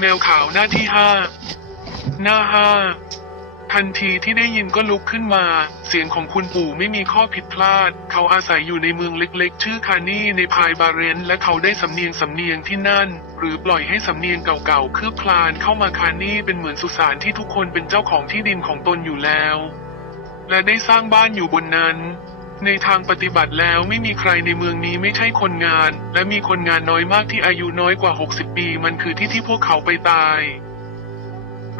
แมวขาวหน้าที่ห้า หน้าห้า ทันทีที่ได้ยินก็ลุกขึ้นมา เสียงของคุณปู่ไม่มีข้อผิดพลาด เขาอาศัยอยู่ในเมืองเล็กๆ ชื่อคานี่ในพายบาเรน และเขาได้สำเนียงสำเนียงที่นั่น หรือปล่อยให้สำเนียงเก่าๆคืบคลานเข้ามาคานี่เป็นเหมือนสุสานที่ทุกคนเป็นเจ้าของที่ดินของตนอยู่แล้ว และได้สร้างบ้านอยู่บนนั้น ในทางปฏิบัติแล้วไม่มีใครในเมืองนี้ไม่ใช่คนงาน และมีคนงานน้อยมากที่อายุน้อยกว่า 60 ปี มันคือที่ที่พวกเขาไปตาย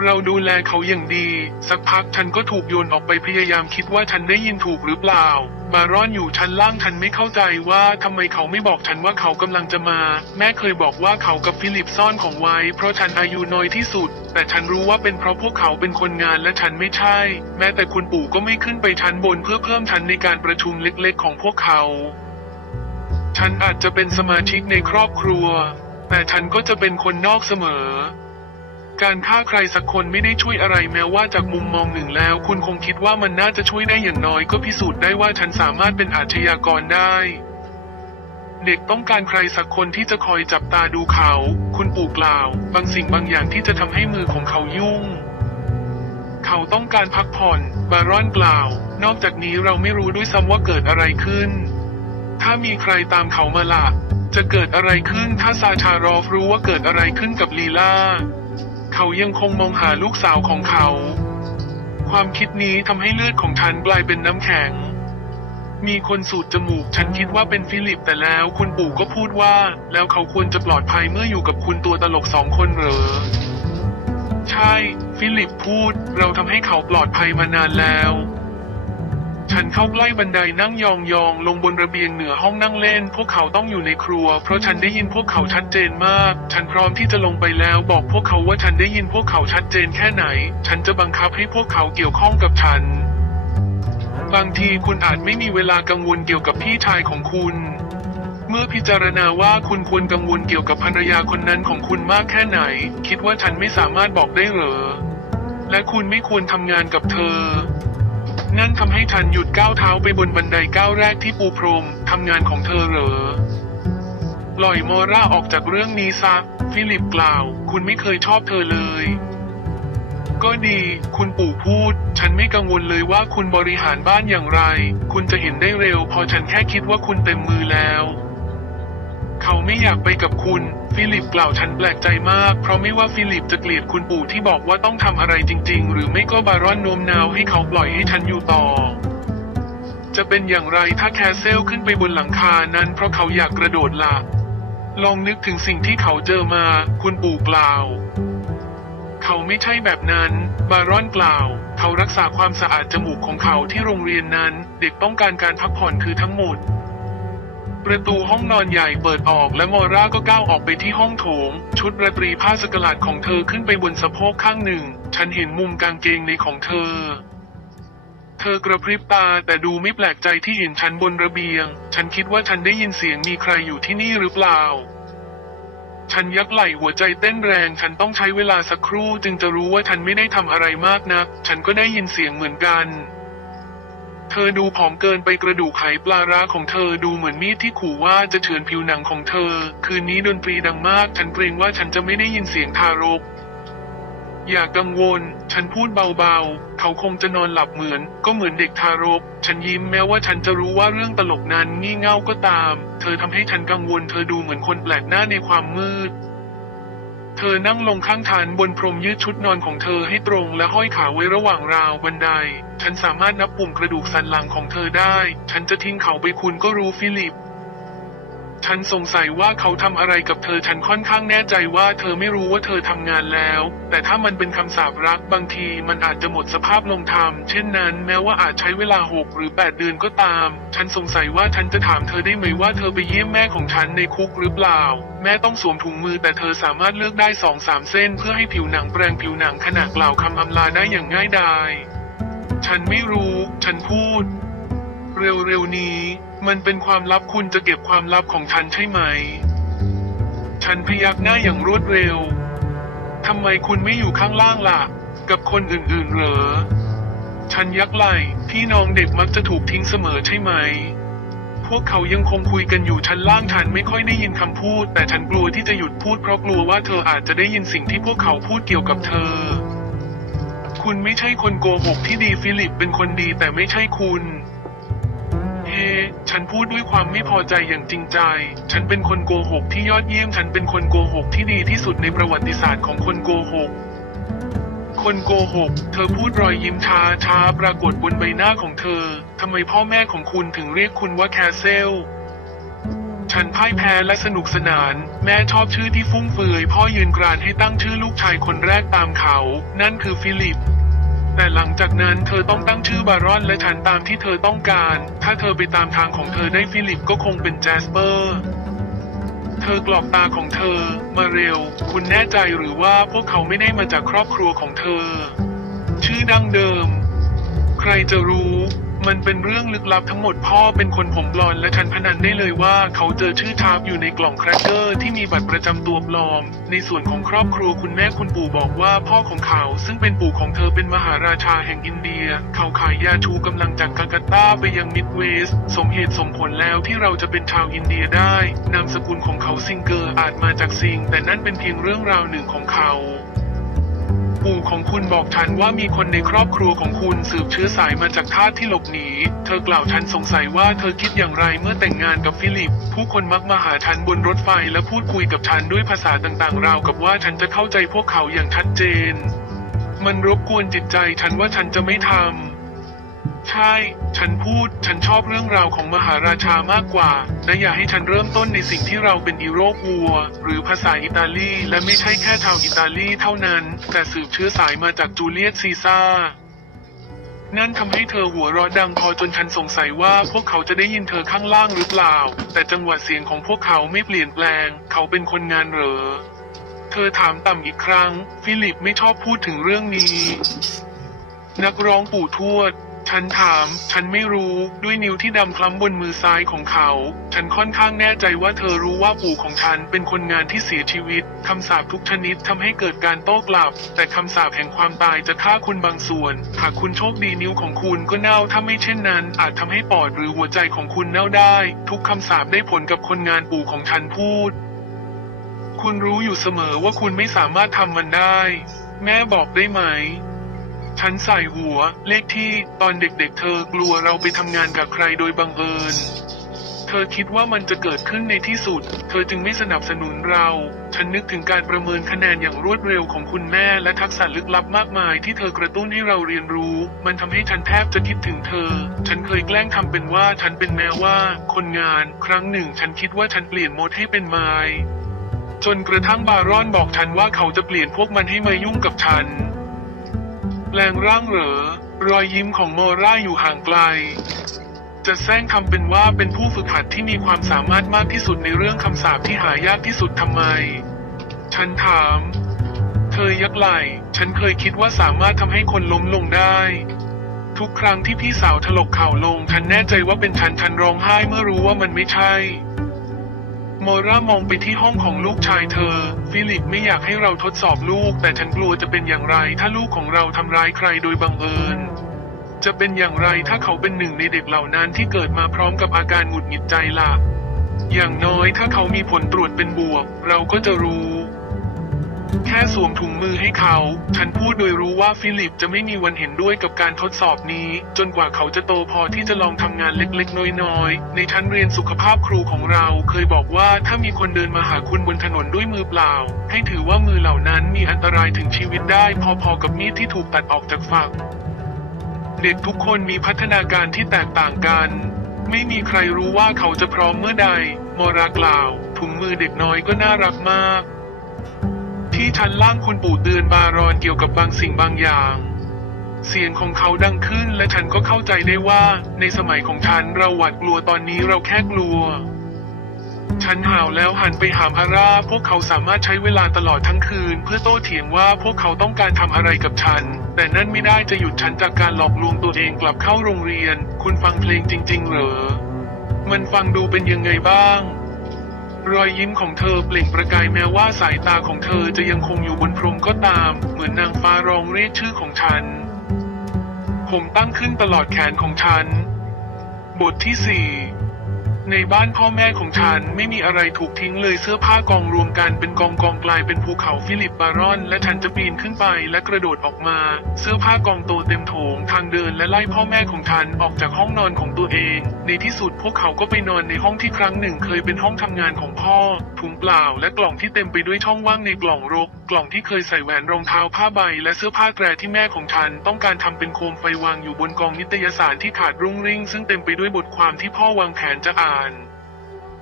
เราดูแลเขาอย่างดี สักพักฉันก็ถูกโยนออกไปพยายามคิดว่าฉันได้ยินถูกหรือเปล่าบารอนอยู่ชั้นล่างฉันไม่เข้าใจว่าทำไมเขาไม่บอกฉันว่าเขากำลังจะมา แม่เคยบอกว่าเขากับฟิลิปซ่อนของไว้ เพราะฉันอายุน้อยที่สุด แต่ฉันรู้ว่าเป็นเพราะพวกเขาเป็นคนงานและฉันไม่ใช่ แม้แต่คุณปู่ก็ไม่ขึ้นไปชั้นบนเพื่อเพิ่มชั้นในการประชุมเล็กๆ ของพวกเขา ฉันอาจจะเป็นสมาชิกในครอบครัว แต่ฉันก็จะเป็นคนนอกเสมอ การฆ่าใครสักคนไม่ได้ช่วยอะไรแม้ว่าจากมุมมองหนึ่งแล้ว คุณคงคิดว่ามันน่าจะช่วยได้อย่างน้อยก็พิสูจน์ได้ว่าฉันสามารถเป็นอาชญากรได้ เด็กต้องการใครสักคนที่จะคอยจับตาดูเขา คุณปู่กล่าว บางสิ่งบางอย่างที่จะทำให้มือของเขายุ่ง เขาต้องการพักผ่อน บารอนกล่าว นอกจากนี้เราไม่รู้ด้วยซ้ำว่าเกิดอะไรขึ้น ถ้ามีใครตามเขามาล่ะจะเกิดอะไรขึ้นถ้าซาชารอฟรู้ว่าเกิดอะไรขึ้นกับลีลา เขายังคงมองหาลูกสาวของเขา ความคิดนี้ทำให้เลือดของฉันกลายเป็นน้ำแข็ง มีคนสูดจมูกฉันคิดว่าเป็นฟิลิปแต่แล้วคุณปู่ก็พูดว่า แล้วเขาควรจะปลอดภัยเมื่ออยู่กับคุณตัวตลกสองคนเหรอ ใช่ ฟิลิปพูด เราทำให้เขาปลอดภัยมานานแล้ว ฉันเข้าใกล้บันไดนั่งยองๆลงบนระเบียงเหนือห้องนั่งเล่น พวกเขาต้องอยู่ในครัว เพราะฉันได้ยินพวกเขาชัดเจนมาก ฉันพร้อมที่จะลงไปแล้ว บอกพวกเขาว่าฉันได้ยินพวกเขาชัดเจนแค่ไหน ฉันจะบังคับให้พวกเขาเกี่ยวข้องกับฉัน บางทีคุณอาจไม่มีเวลากังวลเกี่ยวกับพี่ชายของคุณเมื่อพิจารณาว่าคุณควรกังวลเกี่ยวกับภรรยาคนนั้นของคุณมากแค่ไหน คิดว่าฉันไม่สามารถบอกได้เหรอ และคุณไม่ควรทำงานกับเธอ นั่นทำให้ฉันหยุดก้าวเท้าไปบนบันไดก้าวแรกที่ปูพรมทำงานของเธอเหรอปล่อยมอร่าออกจากเรื่องนี้ซะ ฟิลิปกล่าว คุณไม่เคยชอบเธอเลย ก็ดี คุณปู่พูด ฉันไม่กังวลเลยว่าคุณบริหารบ้านอย่างไร คุณจะเห็นได้เร็ว พอฉันแค่คิดว่าคุณเต็มมือแล้ว เขาไม่อยากไปกับคุณ ฟิลิปกล่าวฉันแปลกใจมาก เพราะไม่ว่าฟิลิปจะเกลียดคุณปู่ที่บอกว่าต้องทำอะไรจริง ๆ หรือไม่ก็บารอนโน้มน้าวให้เขาปล่อยให้ฉันอยู่ต่อ จะเป็นอย่างไรถ้าแคสเซลขึ้นไปบนหลังคานั้น เพราะเขาอยากกระโดดล่ะลองนึกถึงสิ่งที่เขาเจอมา คุณปู่กล่าว เขาไม่ใช่แบบนั้น บารอนกล่าว เขารักษาความสะอาดจมูกของเขาที่โรงเรียนนั้น เด็กต้องการการพักผ่อนคือทั้งหมด ประตูห้องนอนใหญ่เปิดออกและมอร่าก็ก้าวออกไปที่ห้องโถง ชุดราตรีผ้าสกลัดของเธอขึ้นไปบนสะโพกข้างหนึ่ง ฉันเห็นมุมกางเกงในของเธอ เธอกระพริบตาแต่ดูไม่แปลกใจที่เห็นฉันบนระเบียง ฉันคิดว่าฉันได้ยินเสียงมีใครอยู่ที่นี่หรือเปล่า ฉันยักไหล่หัวใจเต้นแรง ฉันต้องใช้เวลาสักครู่จึงจะรู้ว่าฉันไม่ได้ทำอะไรมากนัก ฉันก็ได้ยินเสียงเหมือนกัน เธอดูผอมเกินไปกระดูกไขปลาร้าของเธอดูเหมือนมีดที่ขู่ว่าจะเฉือนผิวหนังของเธอ คืนนี้ดนตรีดังมาก ฉันเกรงว่าฉันจะไม่ได้ยินเสียงทารก อย่ากังวล ฉันพูดเบาๆ เขาคงจะนอนหลับเหมือน ก็เหมือนเด็กทารก ฉันยิ้มแม้ว่าฉันจะรู้ว่าเรื่องตลกนั้นงี่เง่าก็ตาม เธอทำให้ฉันกังวล เธอดูเหมือนคนแปลกหน้าในความมืด เธอนั่งลงข้างฐานบนพรมยืดชุดนอนของเธอให้ตรงและห้อยขาไว้ระหว่างราวบันได ฉันสามารถนับปุ่มกระดูกสันหลังของเธอได้ ฉันจะทิ้งเขาไปคุณก็รู้ฟิลิป ฉันสงสัยว่าเขาทำอะไรกับเธอฉันค่อนข้างแน่ใจว่าเธอไม่รู้ว่าเธอทำงานแล้ว แต่ถ้ามันเป็นคำสาปรักบางทีมันอาจจะหมดสภาพลงทำเช่นนั้นแม้ว่าอาจใช้เวลาหกหรือแปดเดือนก็ตาม ฉันสงสัยว่าฉันจะถามเธอได้ไหมว่าเธอไปเยี่ยมแม่ของฉันในคุกหรือเปล่า แม่ต้องสวมถุงมือแต่เธอสามารถเลือกได้สองสามเส้น เพื่อให้ผิวหนังแปลงผิวหนังขณะกล่าวคำอำลาได้อย่างง่ายดายฉันไม่รู้ ฉันพูด เร็วๆนี้ มันเป็นความลับคุณจะเก็บความลับของฉันใช่ไหม ฉันพยักหน้าอย่างรวดเร็ว ทำไมคุณไม่อยู่ข้างล่างล่ะ กับคนอื่นๆเหรอ ฉันยักไหล่พี่น้องเด็กมักจะถูกทิ้งเสมอใช่ไหมพพวกเขายังคงคุยกันอยู่ชั้นล่างฉันไม่ค่อยได้ยินคำพูด แต่ฉันกลัวที่จะหยุดพูดเพราะกลัวว่าเธออาจจะได้ยินสิ่งที่พวกเขาพูดเกี่ยวกับเธอคุณไม่ใช่คนโกหกที่ดีฟิลิปเป็นคนดีแต่ไม่ใช่คุณ เฮ้ฉันพูดด้วยความไม่พอใจอย่างจริงใจ ฉันเป็นคนโกหกที่ยอดเยี่ยม ฉันเป็นคนโกหกที่ดีที่สุดในประวัติศาสตร์ของคนโกหก คนโกหก เธอพูดรอยยิ้มช้าช้าปรากฏบนใบหน้าของเธอ ทำไมพ่อแม่ของคุณถึงเรียกคุณว่าแคสเซลฉันพ่ายแพ้และสนุกสนาน แม่ชอบชื่อที่ฟุ่มเฟือย พ่อยืนกรานให้ตั้งชื่อลูกชายคนแรกตามเขา นั่นคือฟิลิป แต่หลังจากนั้นเธอต้องตั้งชื่อบารอนและฉันตามที่เธอต้องการ ถ้าเธอไปตามทางของเธอได้ฟิลิปก็คงเป็นแจสเปอร์ เธอกรอกตาของเธอ มาเร็ว คุณแน่ใจหรือว่าพวกเขาไม่ได้มาจากครอบครัวของเธอ ชื่อดั้งเดิม ใครจะรู้ มันเป็นเรื่องลึกลับทั้งหมดพ่อเป็นคนผมบลอนและฉันพนันได้เลยว่าเขาเจอชื่อทาร์ปอยู่ในกล่องแครกเกอร์ที่มีบัตรประจำตัวปลอม ในส่วนของครอบครัวคุณแม่คุณปู่บอกว่าพ่อของเขา ซึ่งเป็นปู่ของเธอเป็นมหาราชาแห่งอินเดีย เขาขายยาชูกำลังจากกากัตาไปยังมิดเวสต์สมเหตุสมผลแล้วที่เราจะเป็นชาวอินเดียได้ นามสกุลของเขาซิงเกอร์อาจมาจากซิง แต่นั่นเป็นเพียงเรื่องราวหนึ่งของเขา ปู่ของคุณบอกฉันว่ามีคนในครอบครัวของคุณสืบเชื้อสายมาจากทาสที่หลบหนี เธอกล่าวฉันสงสัยว่าเธอคิดอย่างไรเมื่อแต่งงานกับฟิลิป ผู้คนมักมาหาฉันบนรถไฟและพูดคุยกับฉันด้วยภาษาต่างๆ ราวกับว่าฉันจะเข้าใจพวกเขาอย่างชัดเจน มันรบกวนจิตใจฉันว่าฉันจะไม่ทำ ใช่ ฉันพูด ฉันชอบเรื่องราวของมหาราชามากกว่า และอย่าให้ฉันเริ่มต้นในสิ่งที่เราเป็นอีโรควัว หรือภาษาอิตาลี และไม่ใช่แค่ชาวอิตาลีเท่านั้น แต่สืบเชื้อสายมาจากจูเลียสซีซ่านั่นทำให้เธอหัวเราะดังพอจนฉันสงสัยว่าพวกเขาจะได้ยินเธอข้างล่างหรือเปล่า แต่จังหวะเสียงของพวกเขาไม่เปลี่ยนแปลง เขาเป็นคนงานเหรอ เธอถามต่ำอีกครั้ง ฟิลิปไม่ชอบพูดถึงเรื่องนี้ นักร้องปู่ทวด ฉันถาม ฉันไม่รู้ ด้วยนิ้วที่ดำคล้ำบนมือซ้ายของเขา ฉันค่อนข้างแน่ใจว่าเธอรู้ว่าปู่ของฉันเป็นคนงานที่เสียชีวิต คำสาปทุกชนิดทำให้เกิดการโต้กลับ แต่คำสาปแห่งความตายจะฆ่าคุณบางส่วน หากคุณโชคดีนิ้วของคุณก็เน่า ถ้าไม่เช่นนั้น อาจทำให้ปอดหรือหัวใจของคุณเน่าได้ ทุกคำสาปได้ผลกับคนงานปู่ของฉันพูด คุณรู้อยู่เสมอว่าคุณไม่สามารถทำมันได้ แม่บอกได้ไหม ฉันใส่หัว เลขที่ตอนเด็กๆ เธอกลัวเราไปทำงานกับใครโดยบังเอิญ เธอคิดว่ามันจะเกิดขึ้นในที่สุด เธอจึงไม่สนับสนุนเรา ฉันนึกถึงการประเมินคะแนนอย่างรวดเร็วของคุณแม่และทักษะลึกลับมากมายที่เธอกระตุ้นให้เราเรียนรู้ มันทำให้ฉันแทบจะคิดถึงเธอ ฉันเคยแกล้งทำเป็นว่าฉันเป็นแมวว่า คนงาน ครั้งหนึ่ง ฉันคิดว่าฉันเปลี่ยนมดให้เป็นไม้จนกระทั่งบารอนบอกฉันว่าเขาจะเปลี่ยนพวกมันให้มายุ่งกับฉัน แปลงร่างเหรอ รอยยิ้มของโมราอยู่ห่างไกล จะแซงทำเป็นว่าเป็นผู้ฝึกหัดที่มีความสามารถมากที่สุดในเรื่องคำสาปที่หายากที่สุดทำไม ฉันถาม เธอยักไหล่ฉันเคยคิดว่าสามารถทำให้คนล้มลงได้ ทุกครั้งที่พี่สาวถลกเข่าลง ฉันแน่ใจว่าเป็นฉันฉันร้องไห้เมื่อรู้ว่ามันไม่ใช่ โมรามองไปที่ห้องของลูกชายเธอ ฟิลิปไม่อยากให้เราทดสอบลูก แต่ฉันกลัวจะเป็นอย่างไร ถ้าลูกของเราทำร้ายใครโดยบังเอิญ จะเป็นอย่างไรถ้าเขาเป็นหนึ่งในเด็กเหล่านั้นที่เกิดมาพร้อมกับอาการหงุดหงิดใจล่ะ อย่างน้อยถ้าเขามีผลตรวจเป็นบวก เราก็จะรู้ แค่สวมถุงมือให้เขา ฉันพูดโดยรู้ว่าฟิลิปจะไม่มีวันเห็นด้วยกับการทดสอบนี้ จนกว่าเขาจะโตพอที่จะลองทำงานเล็กๆ น้อยๆ ในชั้นเรียนสุขภาพครูของเราเคยบอกว่าถ้ามีคนเดินมาหาคุณบนถนนด้วยมือเปล่า ให้ถือว่ามือเหล่านั้นมีอันตรายถึงชีวิตได้พอๆกับมีดที่ถูกตัดออกจากฝัก เด็กทุกคนมีพัฒนาการที่แตกต่างกัน ไม่มีใครรู้ว่าเขาจะพร้อมเมื่อใด มอรากล่าว ถุงมือเด็กน้อยก็น่ารักมาก ที่ชั้นล่างคุณปู่เตือนบารอนเกี่ยวกับบางสิ่งบางอย่าง เสียงของเขาดังขึ้นและฉันก็เข้าใจได้ว่า ในสมัยของฉันเราหวาดกลัวตอนนี้เราแค่กลัว ฉันห่าวแล้วหันไปหามอาร่าพวกเขาสามารถใช้เวลาตลอดทั้งคืน เพื่อโต้เถียงว่าพวกเขาต้องการทำอะไรกับฉัน แต่นั่นไม่ได้จะหยุดฉันจากการหลอกลวงตัวเองกลับเข้าโรงเรียน คุณฟังเพลงจริง ๆ เหรอ มันฟังดูเป็นยังไงบ้าง รอยยิ้มของเธอเปล่งประกายแม้ว่าสายตาของเธอจะยังคงอยู่บนพรมก็ตาม เหมือนนางฟ้าร้องเรียกชื่อของฉัน ผมตั้งขึ้นตลอดแขนของฉัน บทที่สี่ ในบ้านพ่อแม่ของฉันไม่มีอะไรถูกทิ้งเลยเสื้อผ้ากองรวมกันเป็นกองกองกลายเป็นภูเขาฟิลิปบารอน และฉันจะปีนขึ้นไปและกระโดดออกมา เสื้อผ้ากองโตเต็มโถงทางเดินและไล่พ่อแม่ของฉันออกจากห้องนอนของตัวเอง ในที่สุดพวกเขาก็ไปนอนในห้องที่ครั้งหนึ่งเคยเป็นห้องทำงานของพ่อถุงเปล่าและกล่องที่เต็มไปด้วยช่องว่างในกล่องรก กล่องที่เคยใส่แหวนรองเท้าผ้าใบ และเสื้อผ้าแกรที่แม่ของฉันต้องการทำเป็นโคมไฟวางอยู่บนกองนิตยสารที่ขาดรุ่งริ่งซึ่งเต็มไปด้วยบทความที่พ่อวางแผนจะอ่าน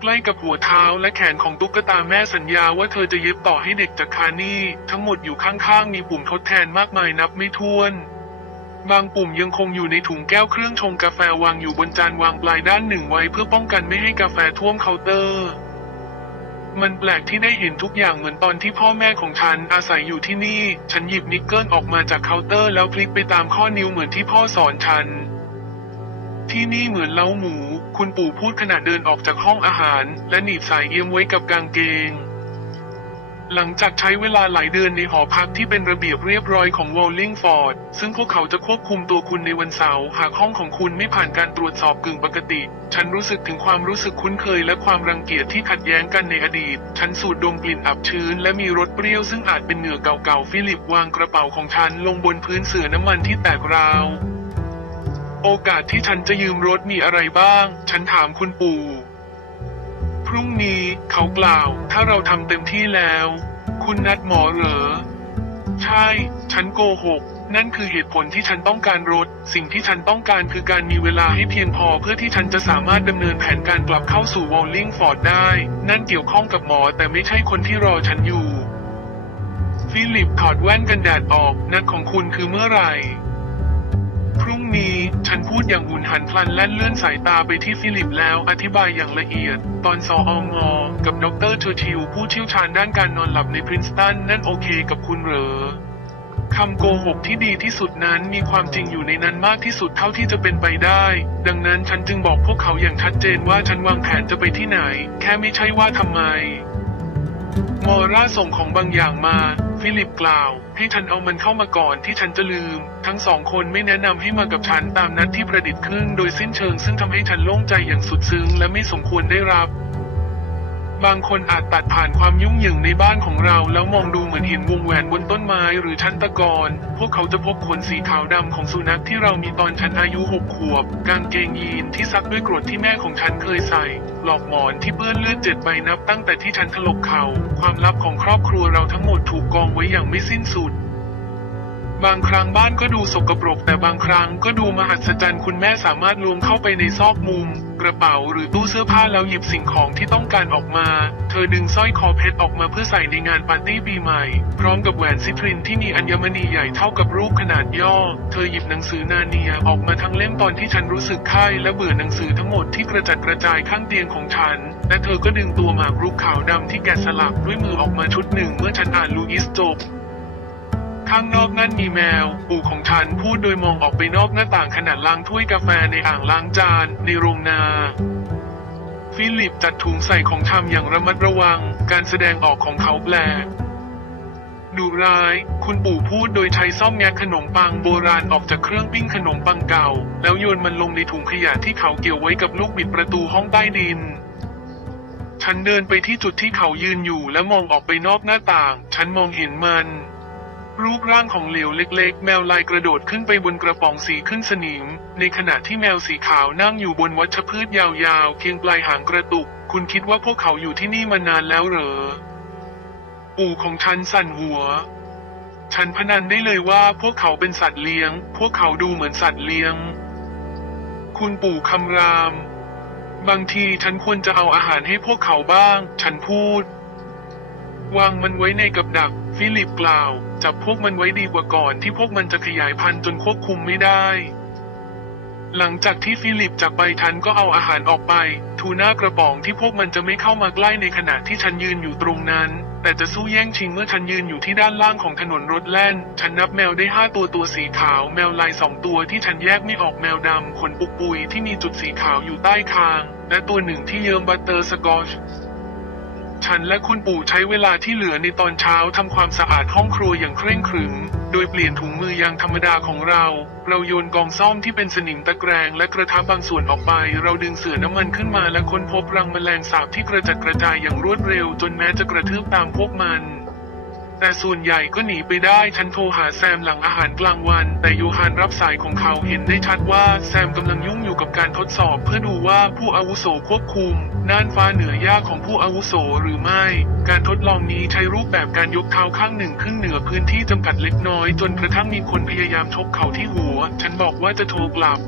ใกล้กับหัวเท้าและแขนของตุ๊กตาแม่สัญญาว่าเธอจะเย็บต่อให้เด็กจากคานี่ ทั้งหมดอยู่ข้างๆ มีปุ่มทดแทนมากมายนับไม่ถ้วน บางปุ่มยังคงอยู่ในถุงแก้วเครื่องชงกาแฟวางอยู่บนจานวางปลายด้านหนึ่งไว้เพื่อป้องกันไม่ให้กาแฟท่วมเคาน์เตอร์มันแปลกที่ได้เห็นทุกอย่างเหมือนตอนที่พ่อแม่ของฉันอาศัยอยู่ที่นี่ ฉันหยิบนิกเกิลออกมาจากเคาน์เตอร์แล้วพลิกไปตามข้อนิ้วเหมือนที่พ่อสอนฉัน ที่นี่เหมือนเล้าหมู คุณปู่พูดขณะเดินออกจากห้องอาหาร และหนีบสายเอียมไว้กับกางเกง หลังจากใช้เวลาหลายเดือนในหอพักที่เป็นระเบียบเรียบร้อยของวอลลิงฟอร์ด ซึ่งพวกเขาจะควบคุมตัวคุณในวันเสาร์หากห้องของคุณไม่ผ่านการตรวจสอบกึ่งปกติ ฉันรู้สึกถึงความรู้สึกคุ้นเคยและความรังเกียจที่ขัดแย้งกันในอดีต ฉันสูดดมกลิ่นอับชื้นและมีรสเปรี้ยวซึ่งอาจเป็นเหงื่อเก่าๆ ฟิลิปวางกระเป๋าของฉันลงบนพื้นเสื่อน้ำมันที่แตกราว โอกาสที่ฉันจะยืมรถมีอะไรบ้าง ฉันถามคุณปู่ พรุ่งนี้เขากล่าว ถ้าเราทำเต็มที่แล้ว คุณนัดหมอเหรอ ใช่ ฉันโกหก นั่นคือเหตุผลที่ฉันต้องการรถ สิ่งที่ฉันต้องการคือการมีเวลาให้เพียงพอเพื่อที่ฉันจะสามารถดำเนินแผนการกลับเข้าสู่วอลลิงฟอร์ดได้ นั่นเกี่ยวข้องกับหมอแต่ไม่ใช่คนที่รอฉันอยู่ ฟิลิปถอดแว่นกันแดดออก นัดของคุณคือเมื่อไหร่ นี้ ฉันพูดอย่างหุนหันพลันและเลื่อนสายตาไปที่ฟิลิปแล้วอธิบายอย่างละเอียด ตอนสอองอกับดรเชอร์ชิลผู้เชี่ยวชาญด้านการนอนหลับในพรินสตันนั่นโอเคกับคุณเหรอคำโกหกที่ดีที่สุดนั้นมีความจริงอยู่ในนั้นมากที่สุดเท่าที่จะเป็นไปได้ ดังนั้นฉันจึงบอกพวกเขาอย่างชัดเจนว่าฉันวางแผนจะไปที่ไหน แค่ไม่ใช่ว่าทำไม มอร่าส่งของบางอย่างมา ฟิลิปกล่าว ให้ฉันเอามันเข้ามาก่อนที่ฉันจะลืม ทั้งสองคนไม่แนะนำให้มากับฉันตามนัดที่ประดิษฐ์ขึ้นโดยสิ้นเชิงซึ่งทำให้ฉันโล่งใจอย่างสุดซึ้งและไม่สมควรได้รับ บางคนอาจตัดผ่านความยุ่งเหยิงในบ้านของเรา แล้วมองดูเหมือนเห็นวงแหวนบนต้นไม้หรือชั้นตะกอนพวกเขาจะพบขนสีขาวดำของสุนัขที่เรามีตอนฉันอายุหกขวบ กางเกงยีนที่ซักด้วยกรดที่แม่ของฉันเคยใส่หลอกหมอนที่เปื้อนเลือดเจ็ดใบนับตั้งแต่ที่ฉันถลกเขา่าความลับของครอบครัวเราทั้งหมดถูกกองไว้อย่างไม่สิ้นสุด บางครั้งบ้านก็ดูสกปรก แต่บางครั้งก็ดูมหัศจรรย์คุณแม่สามารถลวงเข้าไปในซอกมุม กระเป๋าหรือตู้เสื้อผ้าแล้วหยิบสิ่งของที่ต้องการออกมา เธอดึงสร้อยคอเพชรออกมาเพื่อใส่ในงานปาร์ตี้ปีใหม่ พร้อมกับแหวนซิตรินที่มีอัญมณีใหญ่เท่ากับรูปขนาดย่อ เธอหยิบหนังสือนาเนียออกมาทั้งเล่มตอนที่ฉันรู้สึกไข้และเบื่อหนังสือทั้งหมดที่กระจัดกระจายข้างเตียงของฉัน และเธอก็ดึงตัวหมากรุกขาวดำที่แกะสลักด้วยมือออกมาชุดหนึ่งเมื่อฉันอ่านลูอิสจบ ข้างนอกนั่นมีแมว ปู่ของฉันพูดโดยมองออกไปนอกหน้าต่างขณะล้างถ้วยกาแฟในอ่างล้างจานในโรงนาฟิลิปจัดถุงใส่ของชำอย่างระมัดระวัง การแสดงออกของเขาแปลกดุร้าย คุณปู่พูดโดยใช้ซ่อมแงะขนมปังโบราณออกจากเครื่องปิ้งขนมปังเก่า แล้วโยนมันลงในถุงขยะที่เขาเกี่ยวไว้กับลูกบิดประตูห้องใต้ดิน ฉันเดินไปที่จุดที่เขายืนอยู่และมองออกไปนอกหน้าต่าง ฉันมองเห็นมัน รูปร่างของเหลวเล็กๆ แมวลายกระโดดขึ้นไปบนกระป๋องสีขึ้นสนิม ในขณะที่แมวสีขาวนั่งอยู่บนวัชพืชยาวๆ เคียงปลายหางกระตุก คุณคิดว่าพวกเขาอยู่ที่นี่มานานแล้วเหรอ ปู่ของฉันสั่นหัว ฉันพนันได้เลยว่าพวกเขาเป็นสัตว์เลี้ยง พวกเขาดูเหมือนสัตว์เลี้ยง คุณปู่คำราม บางทีฉันควรจะเอาอาหารให้พวกเขาบ้าง ฉันพูด วางมันไว้ในกับดัก ฟิลิปกล่าว จับพวกมันไว้ดีกว่าก่อนที่พวกมันจะขยายพันธุ์จนควบคุมไม่ได้ หลังจากที่ฟิลิปจากไปฉันก็เอาอาหารออกไป ทูน่ากระป๋องที่พวกมันจะไม่เข้ามาใกล้ในขณะที่ฉันยืนอยู่ตรงนั้น แต่จะสู้แย่งชิงเมื่อฉันยืนอยู่ที่ด้านล่างของถนนรถแล่น ฉันนับแมวได้ห้าตัวตัวสีขาว แมวลายสองตัวที่ฉันแยกไม่ออกแมวดำขนปุกปุยที่มีจุดสีขาวอยู่ใต้คาง และตัวหนึ่งที่เยิ้มบัตเตอร์สกอช ฉันและคุณปู่ใช้เวลาที่เหลือในตอนเช้าทำความสะอาดห้องครัวอย่างเคร่งครึม โดยเปลี่ยนถุงมือยางธรรมดาของเรา เราโยนกองซ่อมที่เป็นสนิมตะแกรงและกระทะบางส่วนออกไป เราดึงเสื่อน้ำมันขึ้นมาและค้นพบรังแมลงสาบที่กระจัดกระจายอย่างรวดเร็วจนแม้จะกระทืบตามพวกมัน แต่ส่วนใหญ่ก็หนีไปได้ฉันโทรหาแซมหลังอาหารกลางวัน แต่โยฮานรับสายของเขาเห็นได้ชัดว่าแซมกำลังยุ่งอยู่กับการทดสอบ เพื่อดูว่าผู้อาวุโสควบคุมน่านฟ้าเหนือยากของผู้อาวุโสหรือไม่ การทดลองนี้ใช้รูปแบบการยกเท้าข้างหนึ่งขึ้นเหนือพื้นที่จำกัดเล็กน้อย จนกระทั่งมีคนพยายามชกเขาที่หัว ฉันบอกว่าจะโทรกลับ